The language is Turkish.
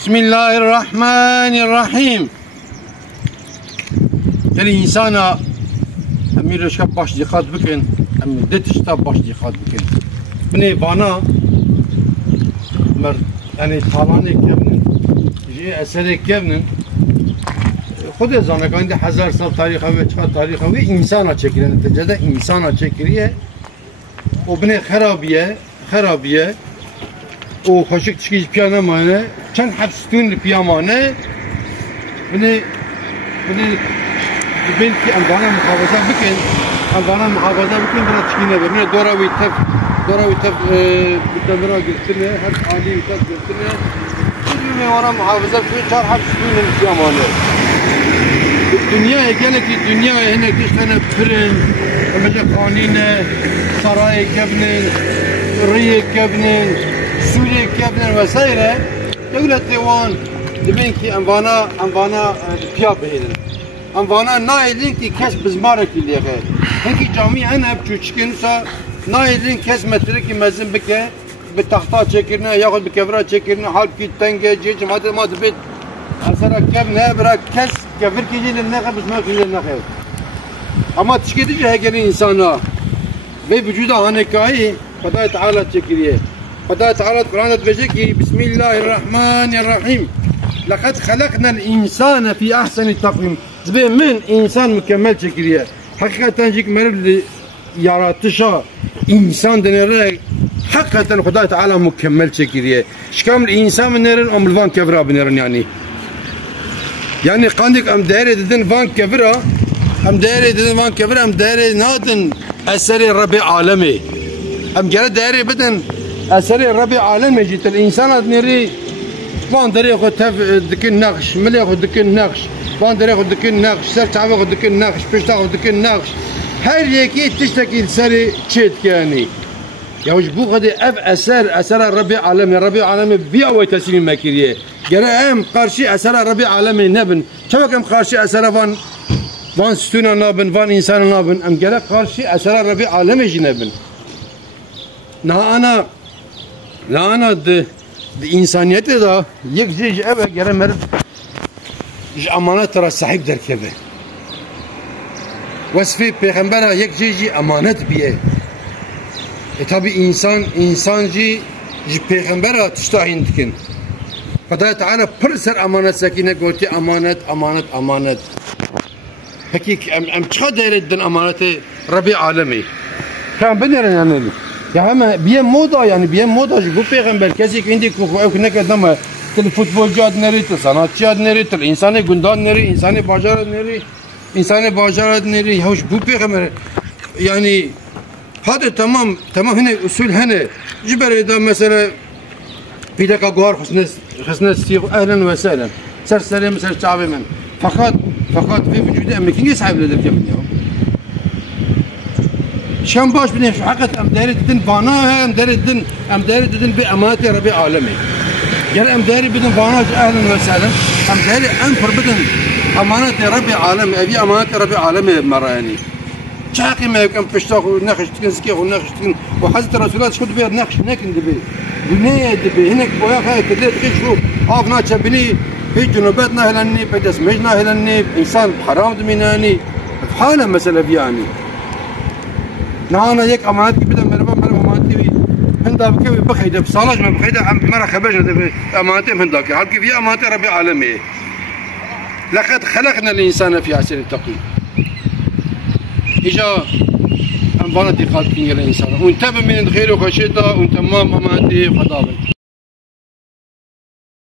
Bismillahirrahmanirrahim. Yani insana emir şab baş dikkat bikin, emir detişta baş dikkat bikin. Beni bana yani talanı kevnin, eseri kevnin. خود زانگان 1000 سال تاریخ و 4 تاریخ و انسان چکیره نتیجه انسان چکیریه و بنی خرابیه و خوشک چکیش پیانه مانه چند حبستون پیامانه بنی کی انوانه محافظه بکن برای چکینه بنی دوراوی تف بدمرا گرتنه هر عالی تف گرتنه بنی وانا محافظه بکن 4 حبستون پیامانه dünya geleki dünya hene kiştene pırın, mesela kanine, saray kebnin, riye kebnin, Suriye kebnin vesaire. Devlet devan dibin ki envana piya behirin. Envana nailin ki kes bizmarek iliye. Henki cami en hep çuçkinsa nailin kes metri ki mezin bike bir tahta çekirine yahut bir kevra çekirine halki tenge cemaat madbet asara kebne bırak kes kefir kiciyle ne kadar bizmarek iliye ne kadar. Ama tişkedici hekeli insana ve vücuda hanekayı Fadâ Teâlâ çekiriye. Fadâ Teâlâ Kur'an'da diyecek ki Bismillahirrahmanirrahim. Lekad halaknal insâne fî ahseni takvim. Zbe min insan mükemmel çekiriye. Hakikaten cikmerli yaratışa insan denerek hakikaten Fadâ Teâlâ mükemmel çekiriye. Şkaml insan binerin omlvan kevra binerin yani. Yani kandik am değer edin van kevra am değer edin van kevra am değer nadın eseri Rabbi alemi. Am gene değeri bedin eseri Rabbi alemi jitel insan adneri van deri xo tef dikin nakş mili xo dikin nakş van deri xo dikin nakş ser çave xo dikin nakş pişta xo dikin nakş her yeki tiştekil seri çet yani. Ya bu kadar ev eser Rabbi alemi bir avay teslim mekiriye. Gene hem karşı eser Rabbi alemi nebin. Çabuk hem karşı eser van sütuna nabin, van insana nabin. Hem gene karşı eser Rabbi alemi jinebin. La ana de insaniyete da yek zij eve gene merv amanet ra sahip derkebe. Vasfi peygambera yek zij amanet biye. Tabi insancı peygambera tiştahin dikin. Fadâ Teâlâ pır ser amanet sekine goti amanet. Peki em çıka değer amaneti Rabbi alemi. Kan benerin yani. Ya hemen bir moda yani bir moda bu peygamber kesik indi kuku ne kadar tel futbolcu adneri tel sanatçı adneri tel insanı gundan neri insanı bacar adneri ya bu peygamber yani hadi tamam hene usul hene ciberede mesela bir dakika guar husne siyo ehlen ve sehlen ser selam ser çavimen fakat ve vücudu emrikin sahibidir ki şam baş bir nefs hakikat em deredin bana em deredin bir emaneti Rabbi alemi gel em deredin bana ehlen ve sehlen em deredin fırbidin emaneti Rabbi alemi evi emaneti Rabbi alemi marani شاقي ما يمكن فشتاق وناقش تكن سكيخ وناقش تكن وحزت الرسولات شكون دبي ناقش هناك ندبي بنية دبي هناك بويا خايف كذا تغيشوا عافنا تشبني في جنوباتنا هلني في دسمجنا هلني إنسان حرام دميناني في حالة مسألة يعني نحن يك أمانات كبدا مربا أمانات كبي هندا بكوي بخيدة بصلاج ما بخيدة مرة خبجة دبي أمانتهم هنداك حال كيف هي أمانات ربي عالمي لقد خلقنا الإنسان في أحسن التقويم إجا أنبانا دقات كينجل الإنسان وانتبه من الخير وخشيته وانتمام أمانته وخطابه